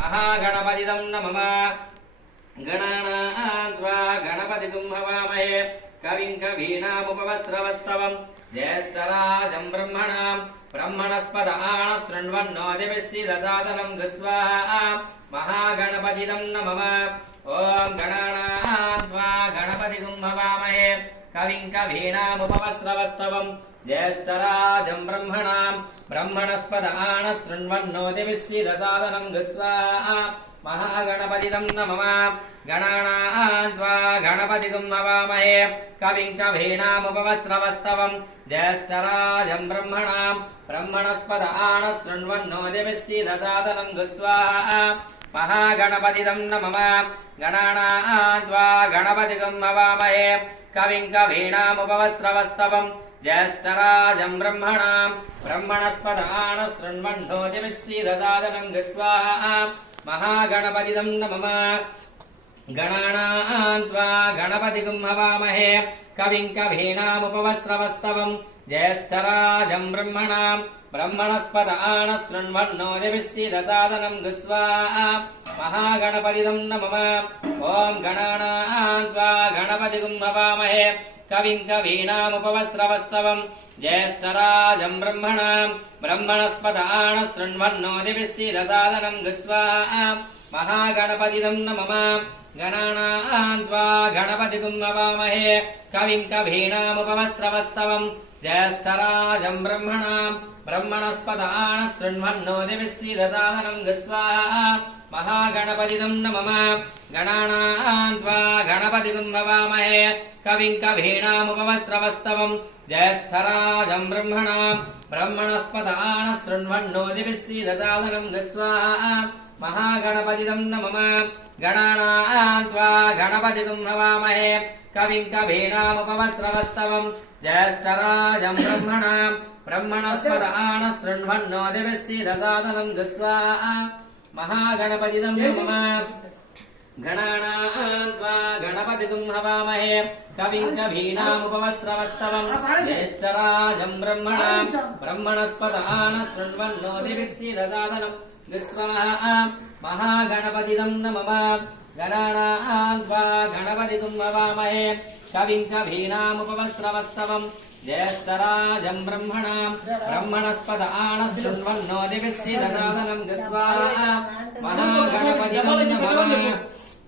महागणपतिं नमः गणानान्त्वा गणपतिं हवामहे कविं कवीनामुपवस्त्रवस्तवं ज्येष्ठराजं ब्रह्मणस्पद आनशृण्वन्नोतिभिस्सीदसादनं गस्वाहा महागणपतिं नमः ॐ गणानान्त्वा गणपतिं हवामहे कविं कवीनामुपवस्त्रवस्तवं ज्येष्ठराजं ब्रह्मणस्पद आनशृण्वन्नोतिभिस्सीदसादनं गस्वाहा महागणपतिं नमः गणानान्त्वा गणपतिं हवामहे कविं कवीनामुपवस्त्रवस्तवं ज्येष्ठराजं ब्रह्मणस्पद आनशृण्वन्नोतिभिस्सीदसादनं गस्वाहा महागणपतिं नमः गणानान्त्वा गणपतिं हवामहे कविं कवीनामुपवस्त्रवस्तवं ज्येष्ठराजं ब्रह्मणस्पद आनशृण्वन्नोतिभिस्सीदसादनं गस्वाहा महागणपतिं नमः गणानान्त्वा गणपतिं हवामहे कविं कवीनामुपवस्त्रवस्तवं ज्येष्ठराजं ब्रह्मणस्पद आनशृण्वन्नोतिभिस्सीदसादनं गस्वाहा महागणपतिं नमः ॐ गणानान्त्वा गणपतिं हवामहे कविं कवीनामुपवस्त्रवस्तवं ज्येष्ठराजं ब्रह्मणस्पद आनशृण्वन्नोतिभिस्सीदसादनं गस्वाहा महागणपतिं नमः गणानान्त्वा गणपतिं हवामहे कविं कवीनामुपवस्त्रवस्तवं ज्येष्ठराजं ब्रह्मणस्पद आनशृण्वन्नोतिभिस्सीदसादनं गस्वाहा महागणपतिं नमः गणानान्त्वा गणपतिं हवामहे कविं कवीनामुपवस्त्रवस्तवं ज्येष्ठराजं ब्रह्मणस्पद आनशृण्वन्नोतिभिस्सीदसादनं गस्वाहा महागणपतिं नमः गणानान्त्वा गणपतिं हवामहे कविं कवीनामुपवस्त्रवस्तवं ज्येष्ठराजं ब्रह्मणस्पद आनशृण्वन्नोतिभिस्सीदसादनं गस्वाहा महागणपतिं नमः गणानान्त्वा गणपतिं हवामहे कविं कवीनामुपवस्त्रवस्तवं ज्येष्ठराजं ब्रह्मणस्पद आनशृण्वन्नोतिभिस्सीदसादनं गस्वाहा महागणपतिं नमः गणानान्त्वा गणपतिं हवामहे कविं कवीनामुपवस्त्रवस्तवं ज्येष्ठराजं ब्रह्मणस्पद आनशृण्वन्नोतिभिस्सीदसादनं गस्वाहा महागणपतिं नमः